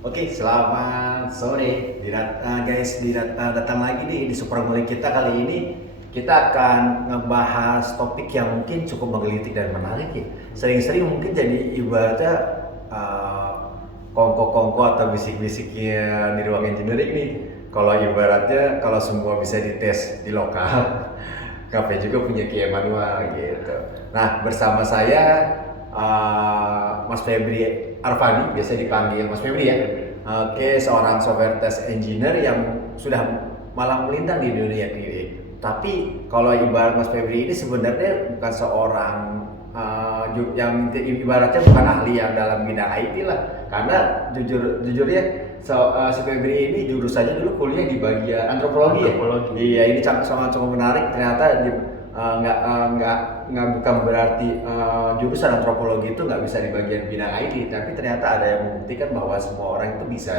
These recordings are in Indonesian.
Oke, selamat sore guys. Datang lagi nih di Super Mulai kita kali ini. Kita akan ngebahas topik yang mungkin cukup menggelitik dan menarik ya. Sering-sering mungkin jadi ibaratnya kongko-kongko atau bisik-bisiknya di ruang engineering nih. Kalau ibaratnya kalau semua bisa dites di lokal, KP juga punya QA manual gitu. Nah, bersama saya Mas Febri Arfani, biasa dipanggil Mas Febri ya. Oke, seorang software test engineer yang sudah malang melintang di dunia QA. Tapi kalau ibarat Mas Febri ini sebenarnya bukan seorang yang ibaratnya bukan ahli yang dalam bidang IT lah. Karena jujurnya si Febri ini jurusannya dulu kuliah di bagian antropologi ya. Iya, ini sangat menarik. Ternyata nggak bukan berarti jurusan antropologi itu nggak bisa di bagian bidang IT, tapi ternyata ada yang membuktikan bahwa semua orang itu bisa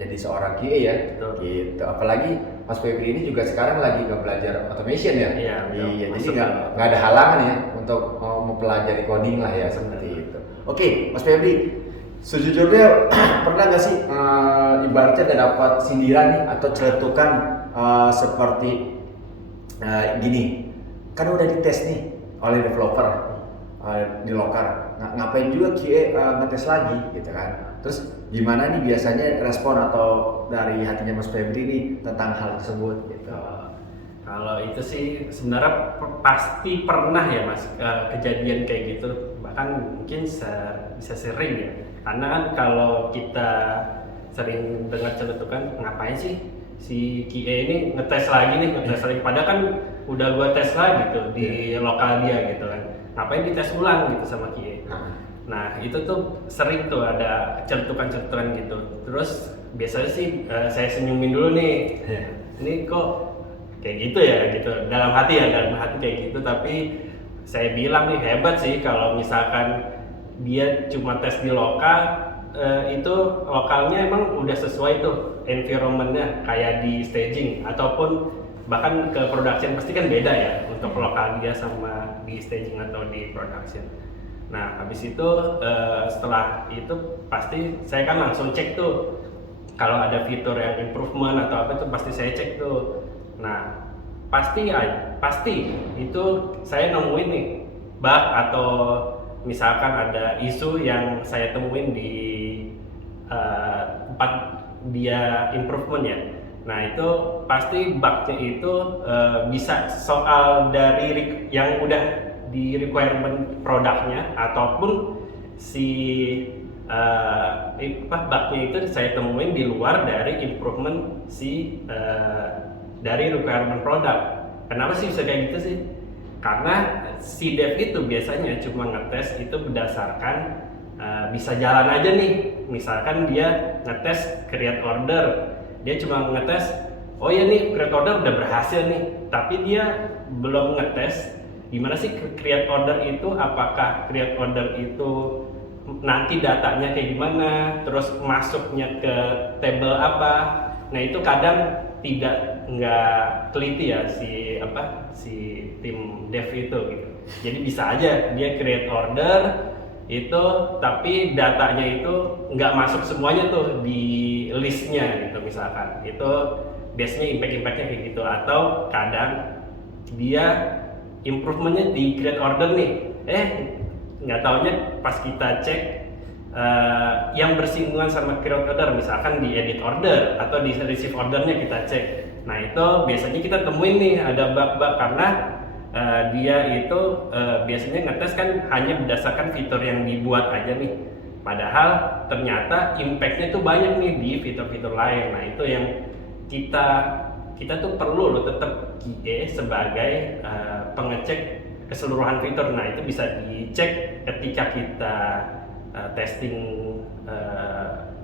jadi seorang QA ya. Betul. Gitu. Apalagi Mas Febri ini juga sekarang lagi nggak belajar automation ya. Iya. Jadi nggak ada halangan ya untuk mempelajari coding lah ya seperti itu. Oke, Mas Febri, sejujurnya pernah nggak sih ibaratnya ada dapat sindiran nih atau celetukan seperti gini, kan udah dites nih oleh developer di lokal, ngapain juga QA ngetes lagi gitu kan. Terus gimana nih biasanya respon atau dari hatinya Mas Febri nih tentang hal tersebut gitu? Kalau itu sih sebenarnya pasti pernah ya Mas, kejadian kayak gitu, bahkan mungkin bisa sering ya, karena kan kalau kita sering dengar celetukan, ngapain sih si QA ini ngetes lagi lagi, padahal kan udah gua tes lagi tuh di lokal dia gitu kan, ngapain dites ulang gitu sama QA. Nah itu tuh sering tuh ada celetukan gitu, terus biasanya sih saya senyumin dulu nih, ini kok kayak gitu ya gitu, dalam hati kayak gitu, tapi saya bilang nih hebat sih kalau misalkan dia cuma tes di lokal, itu lokalnya emang udah sesuai tuh environmentnya kayak di staging ataupun bahkan ke production, pasti kan beda ya untuk lokal dia sama di staging atau di production. Nah habis itu setelah itu pasti saya kan langsung cek tuh kalau ada fitur yang improvement atau apa itu pasti saya cek tuh. Nah pasti itu saya nemuin nih bug atau misalkan ada isu yang saya temuin di tempat dia improvement ya. Nah itu pasti bugnya itu bisa soal dari yang udah di requirement produknya ataupun si bugnya itu saya temuin di luar dari improvement si dari requirement produk. Kenapa sih bisa kayak gitu sih? Karena si dev itu biasanya cuma ngetes itu berdasarkan bisa jalan aja nih. Misalkan dia ngetes create order, dia cuma ngetes, oh ya nih create order udah berhasil nih, tapi dia belum ngetes gimana sih create order itu, apakah create order itu nanti datanya kayak gimana, terus masuknya ke table apa. Nah itu kadang nggak teliti ya si tim dev itu gitu. Jadi bisa aja dia create order itu tapi datanya itu nggak masuk semuanya tuh di listnya gitu misalkan. Itu biasanya impactnya kayak gitu, atau kadang dia improvementnya di create order nih, nggak taunya pas kita cek yang bersinggungan sama create order, misalkan di edit order atau di receive ordernya kita cek. Nah itu biasanya kita temuin nih ada bug-bug karena dia itu biasanya ngetes kan hanya berdasarkan fitur yang dibuat aja nih, padahal ternyata impactnya tuh banyak nih di fitur-fitur lain. Nah itu yang kita tuh perlu loh tetap QA sebagai pengecek keseluruhan fitur. Nah itu bisa dicek ketika kita testing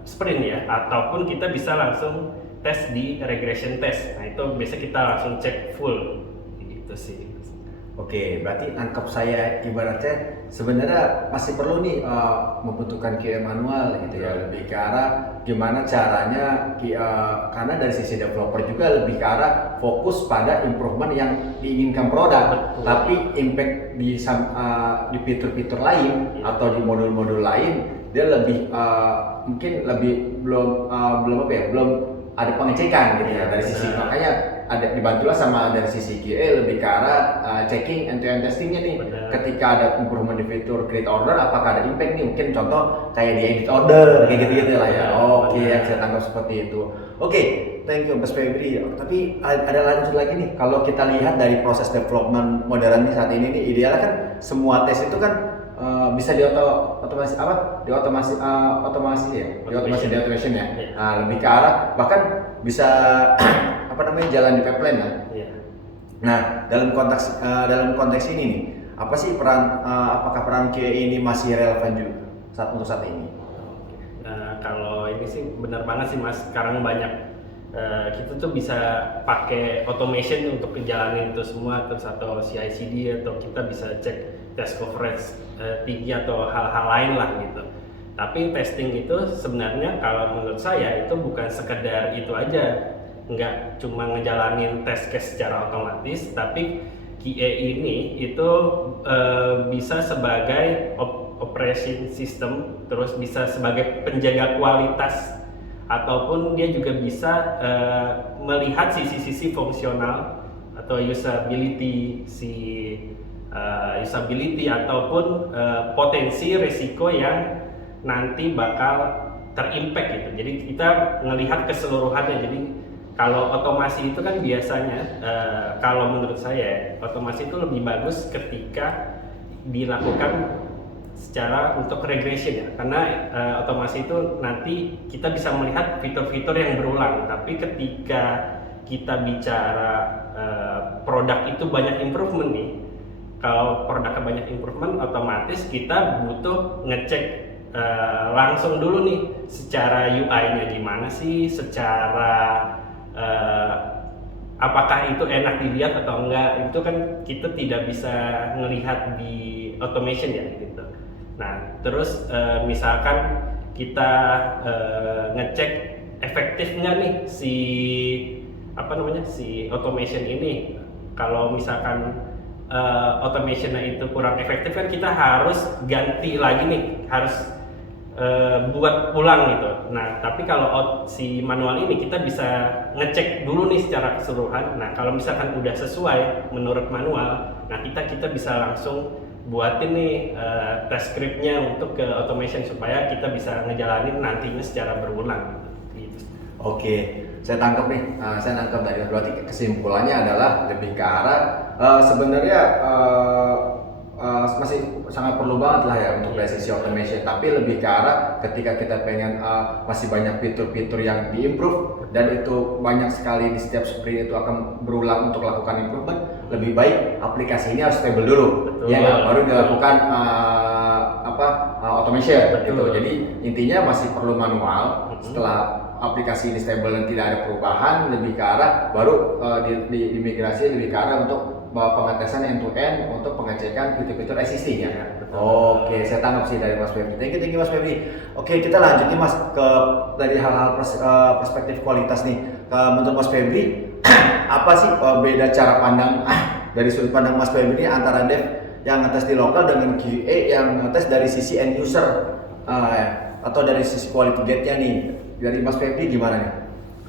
sprint ya, ataupun kita bisa langsung tes di regression test. Nah itu biasa kita langsung cek full gitu sih. Oke, berarti nangkep saya ibaratnya sebenarnya masih perlu nih membutuhkan QA manual gitu ya, lebih ke arah gimana caranya karena dari sisi developer juga lebih ke arah fokus pada improvement yang diinginkan produk. Betul. Tapi impact di fitur-fitur lain atau di modul-modul lain dia lebih mungkin lebih belum apa ya, belum ada pengecekan gitu ya dari sisi, makanya ada dibantulah sama dari sisi QA lebih ke arah checking end-to-end testingnya nih. Ketika ada improvement di fitur create order, apakah ada impact nih, mungkin contoh kayak di edit order kayak gitu lah ya. Oke, saya tangkap seperti itu. Oke, thank you Mas Febri. Tapi ada lanjut lagi nih, kalau kita lihat dari proses development modern saat ini nih, idealnya kan semua tes itu kan bisa otomasi ya. Nah, lebih ke arah bahkan bisa apa namanya jalan di pipeline lah. Nah, dalam konteks ini nih, apa sih apakah peran QA ini masih relevan juga untuk saat ini? Kalau ini sih benar banget sih Mas, sekarang banyak kita tuh bisa pakai automation untuk menjalani itu semua, terus atau CI/CD, atau kita bisa cek test coverage tinggi atau hal-hal lain lah gitu. Tapi testing itu sebenarnya kalau menurut saya itu bukan sekedar itu aja, nggak cuma ngejalanin test case secara otomatis, tapi QA ini itu bisa sebagai operation system, terus bisa sebagai penjaga kualitas, ataupun dia juga bisa melihat sisi-sisi fungsional atau usability ataupun potensi risiko yang nanti bakal terimpact gitu. Jadi kita melihat keseluruhannya. Jadi kalau otomasi itu kan biasanya kalau menurut saya otomasi itu lebih bagus ketika dilakukan secara untuk regression ya, karena otomasi itu nanti kita bisa melihat fitur-fitur yang berulang. Tapi ketika kita bicara produk itu banyak improvement nih, kalau produknya banyak improvement, otomatis kita butuh ngecek langsung dulu nih secara UI-nya gimana sih, secara apakah itu enak dilihat atau enggak. Itu kan kita tidak bisa melihat di automation ya gitu. Nah, terus misalkan kita ngecek efektif nggak nih si automation ini. Kalau misalkan automationnya itu kurang efektif, kan kita harus ganti lagi nih, harus buat ulang gitu. Nah, tapi kalau si manual ini kita bisa ngecek dulu nih secara keseluruhan. Nah, kalau misalkan udah sesuai menurut manual, nah kita bisa langsung buatin nih test script-nya untuk ke automation supaya kita bisa ngejalanin nantinya secara berulang gitu. Oke, saya tangkap nih. Saya nangkap dari berarti kesimpulannya adalah lebih ke arah sebenarnya masih sangat perlu banget lah ya untuk dari sisi automation, tapi lebih ke arah ketika kita pengen masih banyak fitur-fitur yang diimprove dan itu banyak sekali di setiap sprint itu akan berulang untuk lakukan improvement, lebih baik aplikasi ini harus stable dulu. Betul. Ya baru dilakukan automation gitu. Jadi intinya masih perlu manual. Setelah aplikasi ini stable dan tidak ada perubahan, lebih ke arah baru dimigrasi lebih ke arah untuk pengetesan end to end untuk pengecekan fitur-fitur existing ya. Oke, saya tangkap sih dari Mas Febri. Thank you Mas Febri. Oke, kita lanjut nih Mas ke dari hal-hal perspektif kualitas nih. Menurut Mas Febri, apa sih beda cara pandang dari sudut pandang Mas Febri antara dev yang ngetes di lokal dengan QA yang ngetes dari sisi end user atau dari sisi quality gate-nya nih? Dari Mas Febri gimana nih?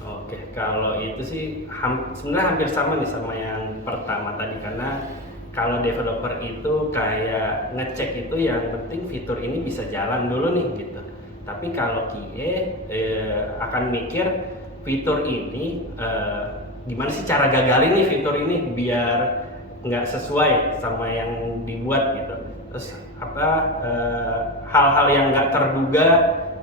Oke, kalau itu sih sebenarnya hampir sama nih sama yang pertama tadi, karena kalau developer itu kayak ngecek itu yang penting fitur ini bisa jalan dulu nih gitu. Tapi kalau QA akan mikir fitur ini gimana sih cara gagalin nih fitur ini biar nggak sesuai sama yang dibuat gitu. Terus hal-hal yang nggak terduga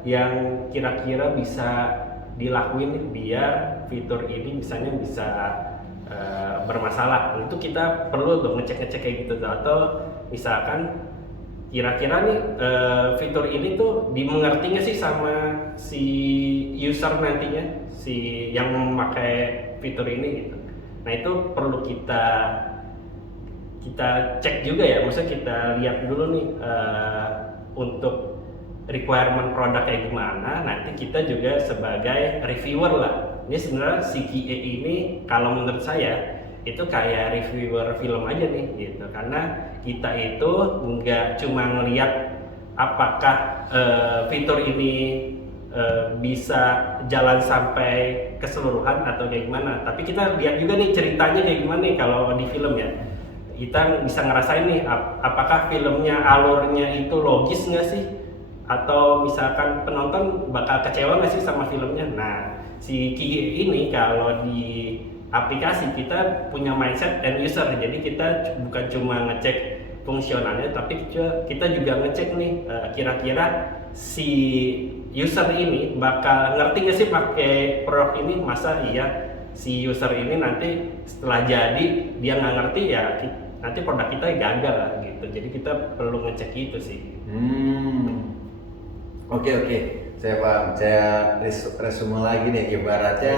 yang kira-kira bisa dilakuin biar fitur ini misalnya bisa bermasalah. Itu kita perlu untuk ngecek-ngecek kayak gitu. Atau misalkan kira-kira nih fitur ini tuh dimengerti nggak sih sama si user nantinya, si yang memakai fitur ini gitu. Nah itu perlu kita cek juga ya, maksudnya kita lihat dulu nih untuk requirement produk kayak gimana, nanti kita juga sebagai reviewer lah. Ini sebenarnya si QA ini kalau menurut saya itu kayak reviewer film aja nih gitu, karena kita itu nggak cuma ngelihat apakah fitur ini bisa jalan sampai keseluruhan atau kayak gimana. Tapi kita lihat juga nih ceritanya kayak gimana nih kalau di film ya. Kita bisa ngerasain nih apakah filmnya alurnya itu logis nggak sih? Atau misalkan penonton bakal kecewa nggak sih sama filmnya? Nah, si Kiki ini kalau di aplikasi kita punya mindset end user, jadi kita bukan cuma ngecek fungsionalnya, tapi kita juga ngecek nih kira-kira si user ini bakal ngerti nggak sih pakai produk ini. Masa iya si user ini nanti setelah jadi dia nggak ngerti ya nanti produk kita gagal lah gitu. Jadi kita perlu ngecek itu sih. Oke, saya paham. Saya resume lagi nih, ibaratnya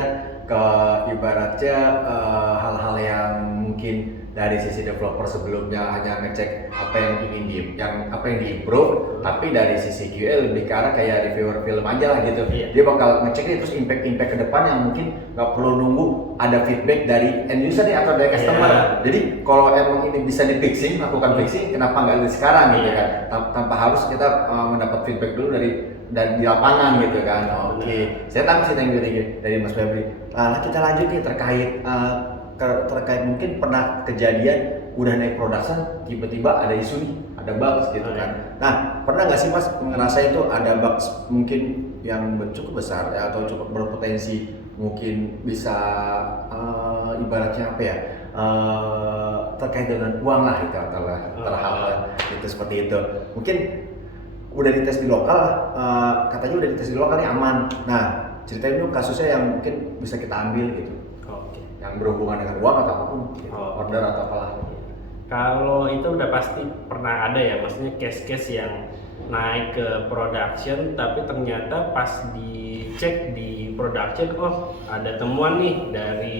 hal-hal yang mungkin dari sisi developer sebelumnya hanya ngecek apa yang ingin apa yang diimprove, tapi dari sisi QA lebih ke arah kayak reviewer film aja lah gitu. Dia bakal ngecek nih terus impact ke depan yang mungkin nggak perlu nunggu ada feedback dari end user nih atau dari customer. Jadi kalau emang ini bisa di-fixing, lakukan fixing, kenapa nggak dari sekarang gitu kan? Tanpa harus kita mendapat feedback dulu dari di lapangan gitu kan. Oke. Saya tahu sih dari Mas Febri. Nah, kita lanjut nih terkait mungkin pernah kejadian udah naik production tiba-tiba ada isu nih, ada bugs gitu kan. Nah, pernah nggak sih Mas ngerasa itu ada bugs mungkin yang cukup besar ya, atau cukup berpotensi mungkin bisa ibaratnya apa ya, terkait dengan uang lah itu hal itu seperti itu. Mungkin udah dites di lokal, katanya udah dites di lokal nih aman. Nah, ceritain dulu kasusnya yang mungkin bisa kita ambil gitu. Yang berhubungan dengan uang atau apapun, order atau apalah. Kalau itu udah pasti pernah ada ya, maksudnya case-case yang naik ke production tapi ternyata pas dicek di production ada temuan nih dari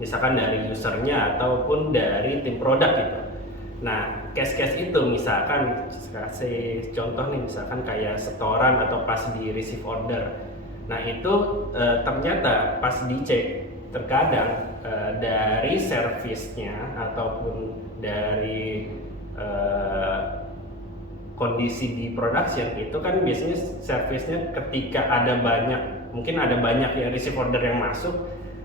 misalkan dari usernya ataupun dari tim produk gitu. Nah, case-case itu misalkan kasih contoh nih, misalkan kayak setoran atau pas di receive order. Nah, itu ternyata pas dicek terkadang dari servisnya ataupun dari kondisi di production itu kan biasanya servisnya ketika mungkin ada banyak ya receive order yang masuk,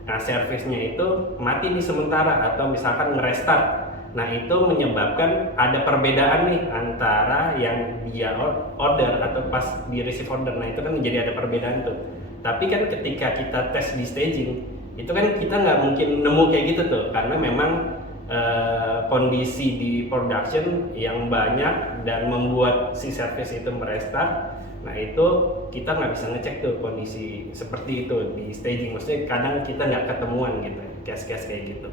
nah servisnya itu mati di sementara atau misalkan nge-restart. Nah, itu menyebabkan ada perbedaan nih antara yang dia order atau pas di receive order. Nah, itu kan menjadi ada perbedaan tuh. Tapi kan ketika kita tes di staging itu kan kita nggak mungkin nemu kayak gitu tuh, karena memang kondisi di production yang banyak dan membuat si service itu merestart. Nah, itu kita nggak bisa ngecek tuh kondisi seperti itu di staging, maksudnya kadang kita nggak ketemuan gitu case-case kayak gitu.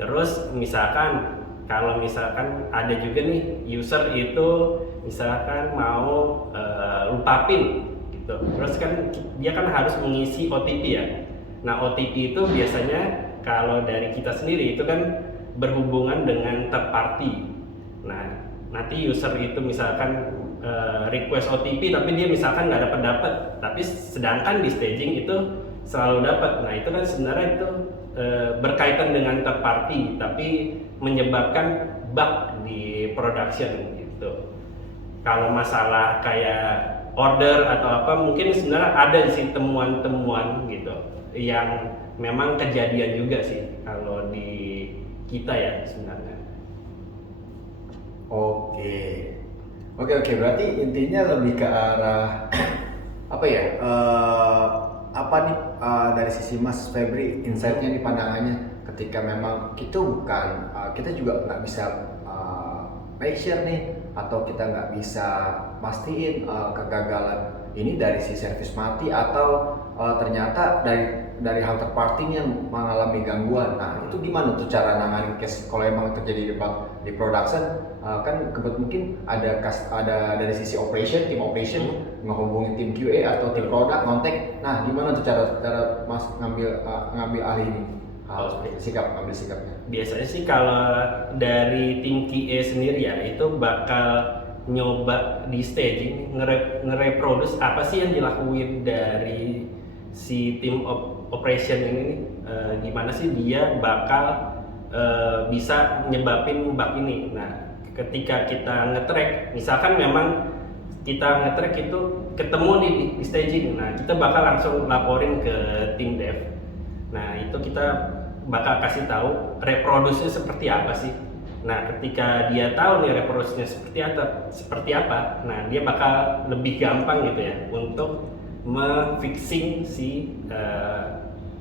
Terus misalkan kalau misalkan ada juga nih user itu misalkan mau lupa PIN gitu, terus kan dia kan harus mengisi OTP ya. Nah, OTP itu biasanya kalau dari kita sendiri itu kan berhubungan dengan third party. Nah, nanti user itu misalkan request OTP tapi dia misalkan nggak dapat, tapi sedangkan di staging itu selalu dapat. Nah, itu kan sebenarnya itu berkaitan dengan third party tapi menyebabkan bug di production gitu. Kalau masalah kayak order atau apa mungkin sebenarnya ada sih temuan-temuan gitu yang memang kejadian juga sih kalau di kita ya sebenarnya. Oke, berarti intinya lebih ke arah apa ya? Apa nih dari sisi Mas Febri insight-nya nih, pandangannya ketika memang itu bukan kita juga nggak bisa make sure nih atau kita nggak bisa pastiin kegagalan ini dari si servis mati atau ternyata dari hal third party yang mengalami gangguan. Nah, itu gimana tuh cara nanganin case kalau emang terjadi di production? Kan mungkin ada dari sisi tim operation menghubungi tim QA atau tim produk kontak. Nah, gimana tuh cara Mas ngambil alih ini? Ambil sikapnya. Biasanya sih kalau dari tim QA sendiri ya itu bakal nyoba di staging nge-reproduce apa sih yang dilakuin dari si tim operation ini gimana sih dia bakal bisa nyebabin bug ini. Nah, ketika kita nge-track misalkan memang kita nge-track itu ketemu di staging. Nah, kita bakal langsung laporin ke tim dev. Nah, itu kita bakal kasih tahu reproduksinya seperti apa sih. Nah, ketika dia tahu nih reproduksinya seperti apa, nah dia bakal lebih gampang gitu ya untuk me-fixing si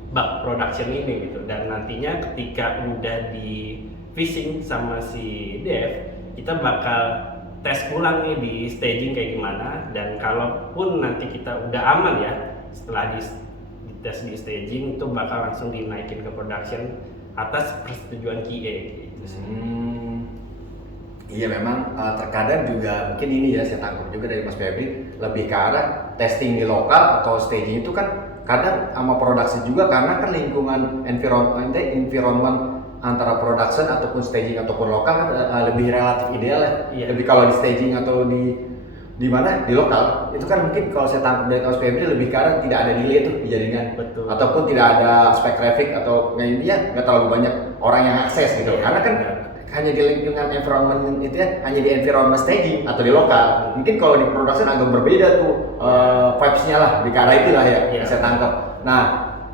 bug production ini gitu. Dan nantinya ketika udah di fixing sama si dev, kita bakal tes ulang nih di staging kayak gimana. Dan kalaupun nanti kita udah aman ya setelah di tes di staging, itu bakal langsung dinaikin ke production atas persetujuan QA gitu sih. Iya memang terkadang juga mungkin ini ya, saya tangkap juga dari Mas Febri, lebih ke arah testing di lokal atau staging itu kan kadang sama produksi juga, karena kan lingkungan environment antara production ataupun staging ataupun lokal kan lebih relatif ideal ya. Iya. Lebih kalau di staging atau di mana di lokal itu kan mungkin kalau saya tangkap dari Mas Febri lebih ke arah tidak ada delay tuh di jaringan. Betul. Ataupun tidak ada spek traffic atau nggak terlalu banyak orang yang akses gitu. Iya, Karena kan benar. hanya di lingkungan environment itu ya, hanya di environment staging atau di lokal. Mungkin kalau di production agak berbeda tuh vibes-nya lah, di arah itulah ya, Iya. saya tangkap. Nah,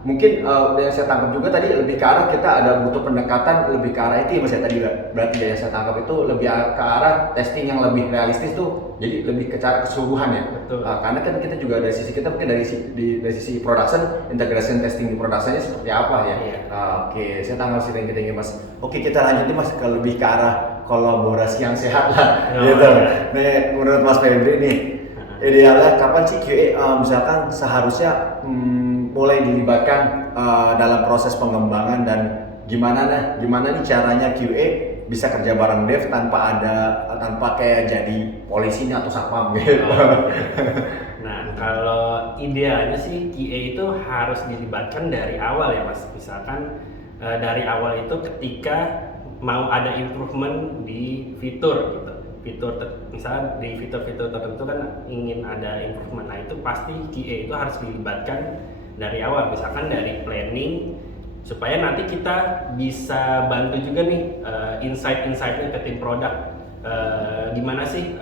mungkin yang saya tangkap juga tadi lebih ke arah kita ada butuh pendekatan lebih ke arah itu ya Mas ya tadi, berarti yang saya tangkap itu lebih ke arah testing yang lebih realistis tuh, jadi lebih ke cara keseluruhan ya. Betul. Karena kan kita juga dari sisi kita mungkin dari sisi production, integration testing di productionnya seperti apa ya. Iya. Oke, saya tangkap sih tinggi Mas. Oke, kita lanjut nih Mas ke lebih ke arah kolaborasi yang sehat lah, Oh, gitu. iya. Nih, menurut Mas Febri nih, idealnya kapan sih QA misalkan seharusnya mulai dilibatkan dalam proses pengembangan, dan gimana nih caranya QA bisa kerja bareng dev tanpa kayak jadi polisi atau satpam gitu. Nah, kalau idealnya sih QA itu harus dilibatkan dari awal ya Mas. Misalkan dari awal itu ketika mau ada improvement di fitur gitu. Misalnya di fitur-fitur tertentu kan ingin ada improvement. Nah, itu pasti QA itu harus dilibatkan dari awal. Misalkan dari planning, supaya nanti kita bisa bantu juga nih insight-insightnya ke tim produk. Gimana sih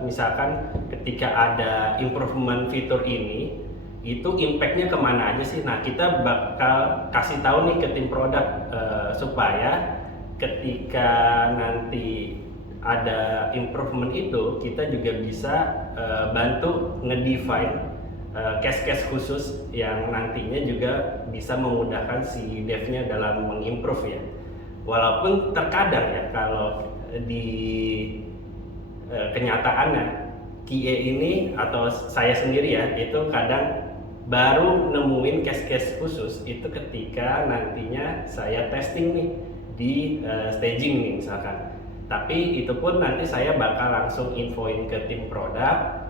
misalkan ketika ada improvement fitur ini, itu impactnya kemana aja sih? Nah, kita bakal kasih tahu nih ke tim produk supaya ketika nanti ada improvement itu, kita juga bisa bantu ngedefine case-case khusus yang nantinya juga bisa memudahkan si devnya dalam mengimprove ya. Walaupun terkadang ya kalau di kenyataannya QA ini atau saya sendiri ya, itu kadang baru nemuin case-case khusus itu ketika nantinya saya testing nih di staging nih misalkan. Tapi itu pun nanti saya bakal langsung infoin ke tim produk.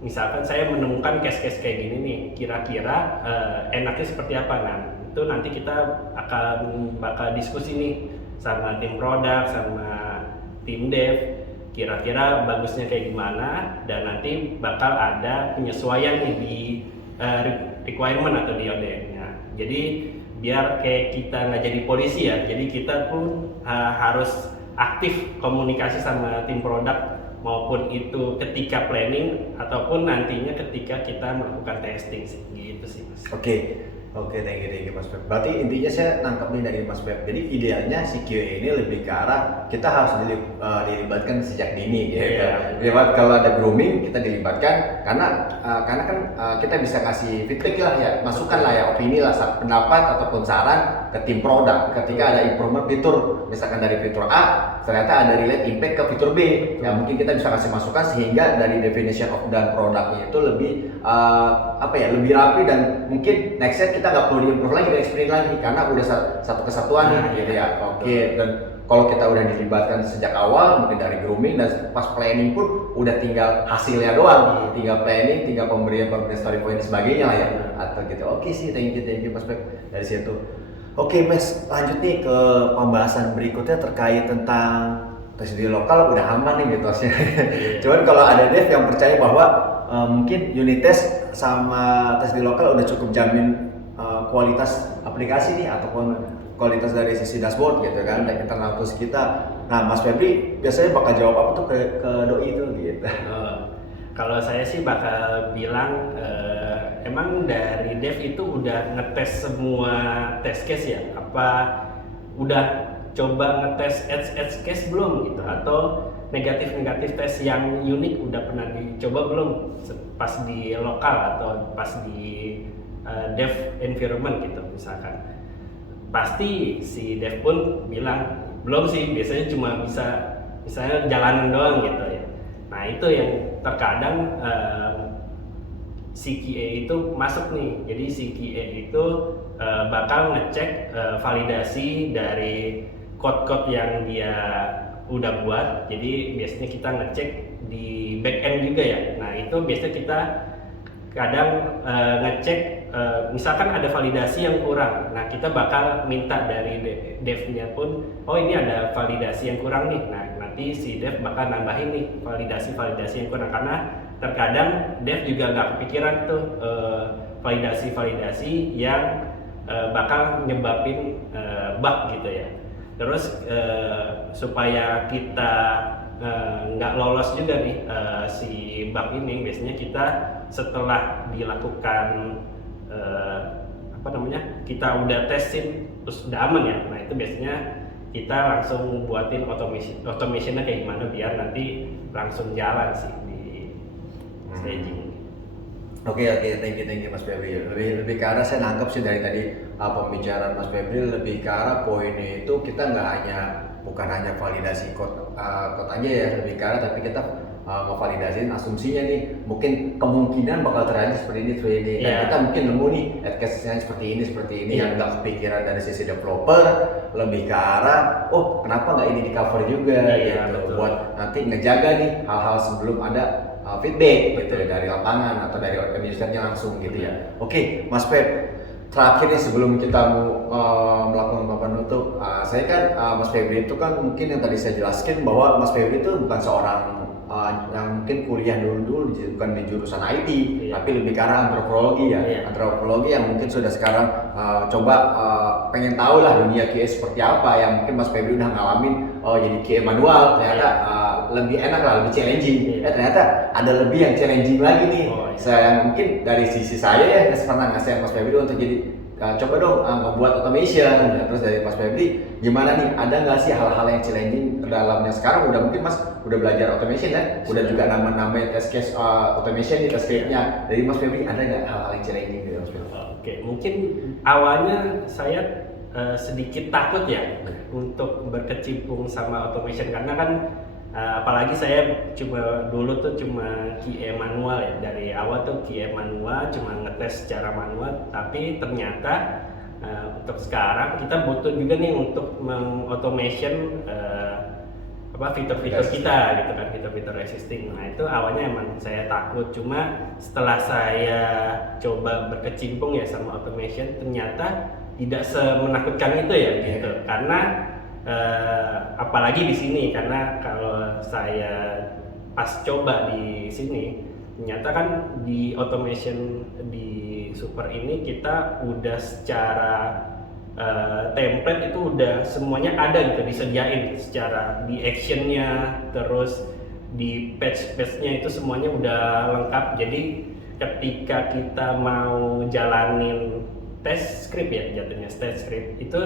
Misalkan saya menemukan case-case kayak gini nih, kira-kira enaknya seperti apa. Nah, itu nanti kita bakal diskusi nih sama tim produk, sama tim dev, kira-kira bagusnya kayak gimana, dan nanti bakal ada penyesuaian nih di requirement atau di ODM-nya. Jadi biar kayak kita nggak jadi polisi ya, jadi kita pun harus aktif komunikasi sama tim produk, maupun itu ketika planning ataupun nantinya ketika kita melakukan testing sih, gitu sih Mas. Oke, thank you Mas Feb. Berarti intinya saya nangkep nih dari Mas Feb. Jadi idealnya si QA ini lebih ke arah kita harus dilibatkan sejak dini, gitu. Iya. Kalau ada grooming kita dilibatkan karena kan kita bisa kasih feedback lah ya, masukan lah ya, opini lah, pendapat ataupun saran ke tim produk. Ketika ada improvement fitur, misalkan dari fitur A ternyata ada relate impact ke fitur B, ya mungkin kita bisa kasih masukan sehingga dari definition of dan produknya itu lebih lebih rapi, dan mungkin nextnya kita nggak perlu diimprove lagi, di-explain lagi karena udah satu kesatuan nih, gitu ya. Dan kalau kita udah dilibatkan sejak awal, mungkin dari grooming dan pas planning pun udah tinggal hasilnya doang, tinggal planning, tinggal pemberian story point dan sebagainya lah ya, atau gitu. Oke sih, thank you Mas Pep dari situ. Oke Mas, lanjut nih ke pembahasan berikutnya terkait tentang tes di lokal. Udah aman nih mitosnya. Cuman kalau ada dev yang percaya bahwa mungkin unit test sama tes di lokal udah cukup jamin kualitas aplikasi nih ataupun kualitas dari sisi dashboard gitu kan, dari internal tools kita. Nah Mas Febri biasanya bakal jawab apa tuh ke doi itu gitu? Kalau saya sih bakal bilang emang dari dev itu udah ngetes semua test case ya? Apa udah coba ngetes edge case belum gitu? Atau negatif tes yang unik udah pernah dicoba belum pas di lokal atau pas di dev environment gitu misalkan? Pasti si dev pun bilang belum sih, biasanya cuma bisa misalnya jalanin doang gitu ya. Nah itu yang terkadang si QA itu masuk nih, jadi si QA itu bakal ngecek validasi dari code-code yang dia udah buat. Jadi biasanya kita ngecek di backend juga ya. Nah itu biasanya kita kadang ngecek misalkan ada validasi yang kurang. Nah kita bakal minta dari devnya pun, oh ini ada validasi yang kurang nih. Nah nanti si dev bakal nambahin nih validasi yang kurang, karena terkadang dev juga nggak kepikiran tuh validasi yang bakal nyebabin bug gitu ya. Terus supaya kita nggak lolos juga nih si bug ini, biasanya kita setelah dilakukan kita udah testing terus udah aman ya. Nah itu biasanya kita langsung buatin automationnya kayak gimana biar nanti langsung jalan sih di staging. Oke, thank you Mas Febri. Lebih ke arah saya nangkep sih dari tadi pembicaraan Mas Febri, lebih ke arah poinnya itu kita bukan hanya validasi code aja ya, lebih ke arah tapi kita ngevalidasiin asumsinya nih, mungkin kemungkinan bakal terjadi seperti ini. Dan Yeah. kita mungkin nemu nih edge case-nya seperti ini yang nggak kepikiran dari sisi developer, lebih ke arah kenapa nggak ini di cover juga gitu, Betul. buat nanti ngejaga nih hal-hal sebelum ada feedback gitu dari lapangan atau dari usernya langsung gitu ya. Oke, Mas Feb, terakhir nih sebelum kita mau melakukan papan nutup, saya kan Mas Febri itu kan mungkin yang tadi saya jelaskan bahwa Mas Febri itu bukan seorang yang mungkin kuliah dulu bukan di jurusan IT, tapi lebih ke arah antropologi ya. Antropologi yang mungkin sudah sekarang coba pengen tahu lah dunia QA seperti apa, yang mungkin Mas Febri udah ngalamin jadi QA manual, ternyata lebih enak lah, lebih challenging. Ternyata ada lebih yang challenging lagi nih. Saya mungkin dari sisi saya ya, pernah ngasih Mas Febri untuk jadi coba dong membuat automation. Terus dari Mas Febri gimana nih, ada nggak sih hal-hal yang challenging dalamnya? Sekarang udah mungkin Mas udah belajar automation ya, udah juga nambah-nambahin test case automation di test script-nya. Dari Mas Febri ada nggak hal-hal yang challenging gitu Mas Febri? Oke, mungkin awalnya saya sedikit takut ya untuk berkecimpung sama automation, karena kan apalagi saya dulu tuh cuma QA manual ya, dari awal tuh QA manual, cuma ngetes secara manual. Tapi ternyata untuk sekarang kita butuh juga nih untuk mengautomation fitur-fitur kita gitu kan, fitur-fitur existing. Nah itu awalnya emang saya takut, cuma setelah saya coba berkecimpung ya sama automation, ternyata tidak semenakutkan itu ya gitu. Karena apalagi di sini, karena kalau saya pas coba di sini, ternyata kan di automation di Super ini kita udah secara template itu udah semuanya ada gitu, disediain secara di actionnya, terus di patch-nya itu semuanya udah lengkap. Jadi ketika kita mau jalanin test script ya, jatuhnya test script itu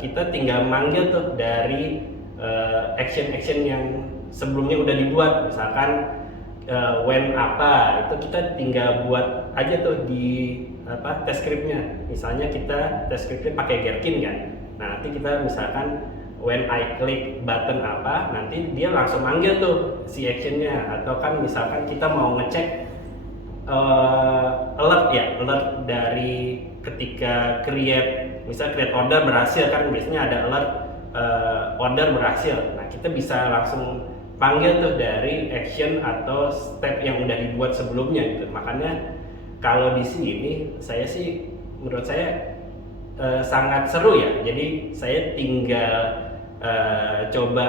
kita tinggal manggil tuh dari action yang sebelumnya udah dibuat. Misalkan when apa itu kita tinggal buat aja tuh di test scriptnya. Misalnya kita test scriptnya pakai Gherkin kan, nah nanti kita misalkan when I click button apa, nanti dia langsung manggil tuh si actionnya. Atau kan misalkan kita mau ngecek alert dari ketika create order berhasil, kan biasanya ada alert order berhasil. Nah kita bisa langsung panggil tuh dari action atau step yang udah dibuat sebelumnya gitu. Makanya kalau di sini menurut saya sangat seru ya. Jadi saya tinggal coba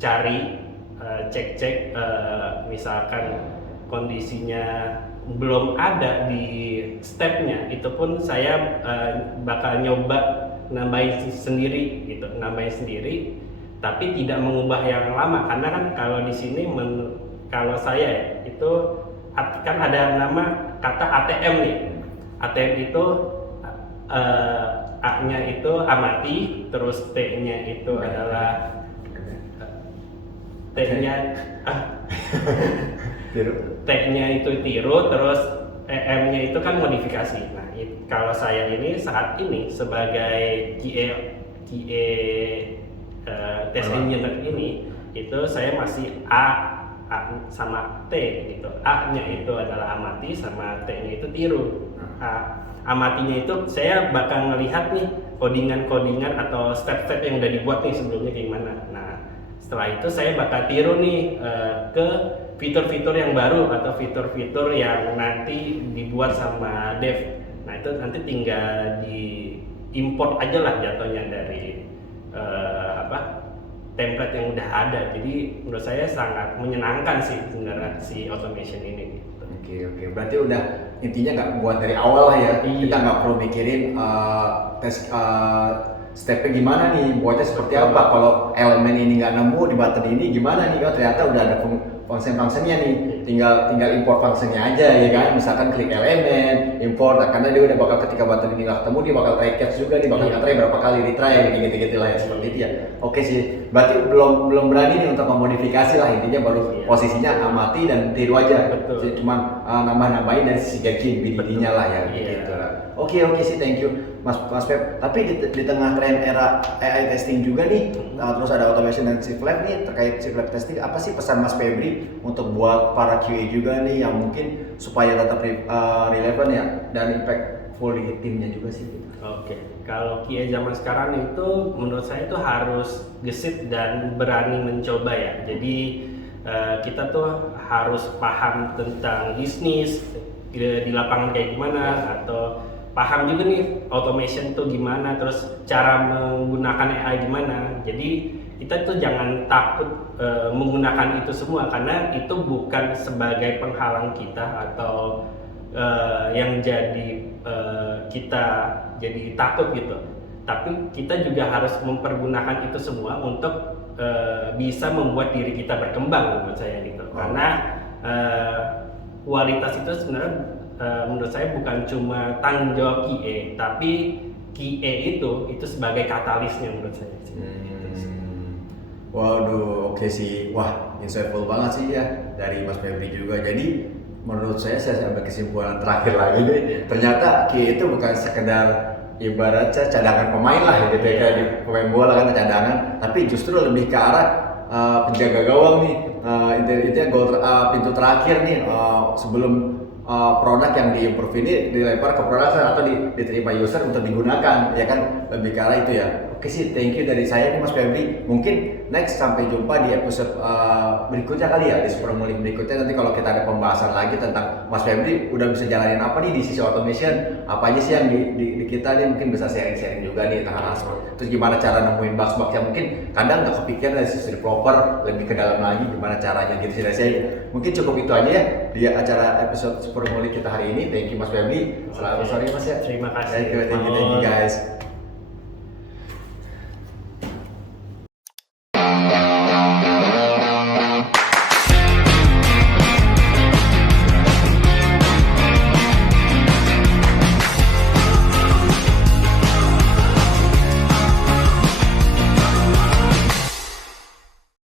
cari cek misalkan kondisinya belum ada di stepnya, itu pun saya bakal nyoba nambahin sendiri, tapi tidak mengubah yang lama. Karena kan kalau di sini kalau saya itu kan ada nama kata ATM nih. ATM itu A-nya itu amati, terus T-nya itu adalah T-nya T-nya itu tiru, terus M-nya itu kan modifikasi. Nah, kalau saya ini saat ini sebagai QA test engineer ini, itu saya masih A sama T gitu. A-nya itu adalah amati, sama T-nya itu tiru. Amatinya itu saya bakal ngelihat nih codingan atau step-step yang udah dibuat nih sebelumnya kayak gimana. Nah, setelah itu saya bakal tiru nih ke fitur-fitur yang baru atau fitur-fitur yang nanti dibuat sama dev. Nah, itu nanti tinggal di import aja lah jatuhnya dari template yang udah ada. Jadi menurut saya sangat menyenangkan sih sebenarnya si automation ini. Oke, berarti udah intinya nggak buat dari awal lah ya. Iya. Kita nggak perlu mikirin tes stepnya gimana nih, buatnya seperti apa. Kalau elemen ini nggak nemu di button ini gimana nih? Oh ternyata udah ada function-functionnya nih. Tinggal import functionnya aja ya kan. Misalkan klik elemen, import. Nah, karena dia udah bakal ketika button ini nggak ketemu, dia bakal try catch juga, dia bakal try berapa kali retry gitu lah ya seperti itu ya. Oke sih. Berarti belum berani nih untuk memodifikasi lah, intinya baru posisinya amati dan tiru aja. Betul. Cuman nambah-nambahin dari sisi gaji BDD-nya lah ya gitu lah. Oke sih, thank you Mas Feb. Tapi di tengah tren era AI testing juga nih, terus ada automation dan shift left nih, terkait shift left testing, apa sih pesan Mas Febri untuk buat para QA juga nih yang mungkin supaya tetap relevan ya dan impactful di timnya juga sih? Oke, kalau QA zaman sekarang itu menurut saya itu harus gesit dan berani mencoba ya. Jadi kita tuh harus paham tentang bisnis di lapangan kayak gimana, atau paham juga nih automation tuh gimana, terus cara menggunakan AI gimana. Jadi kita tuh jangan takut menggunakan itu semua, karena itu bukan sebagai penghalang kita atau yang jadi kita jadi takut gitu. Tapi kita juga harus mempergunakan itu semua untuk bisa membuat diri kita berkembang menurut saya gitu. Karena kualitas itu sebenarnya menurut saya bukan cuma tanggung jawab QA, tapi QA itu sebagai katalisnya menurut saya. Waduh, oke sih. Wah, insightful banget sih ya dari Mas Febri juga. Jadi menurut saya sampai kesimpulan terakhir lagi nih, ternyata QA itu bukan sekedar ibaratnya cadangan pemain lah gitu ya, kayak di pemain bola kan cadangan, tapi justru lebih ke arah penjaga gawang nih. Intinya pintu terakhir nih sebelum produk yang diimprove ini dilempar ke produk atau diterima user untuk digunakan, ya kan, lebih ke arah itu ya. Oke sih, thank you dari saya nih Mas Febri. Mungkin next sampai jumpa di episode berikutnya kali ya, di Super Mulik berikutnya. Nanti kalau kita ada pembahasan lagi tentang Mas Febri udah bisa jalanin apa nih di sisi automation, apa aja sih yang di kita nih, mungkin bisa sharing juga nih tentang terus gimana cara nemuin bugs yang mungkin kadang nggak kepikiran dari sisi developer, lebih ke dalam lagi gimana caranya gitu sih dari saya. Mungkin cukup itu aja ya di acara episode Super Mulik kita hari ini. Thank you Mas Febri. Selamat sore Mas ya. Terima kasih. Thank you guys.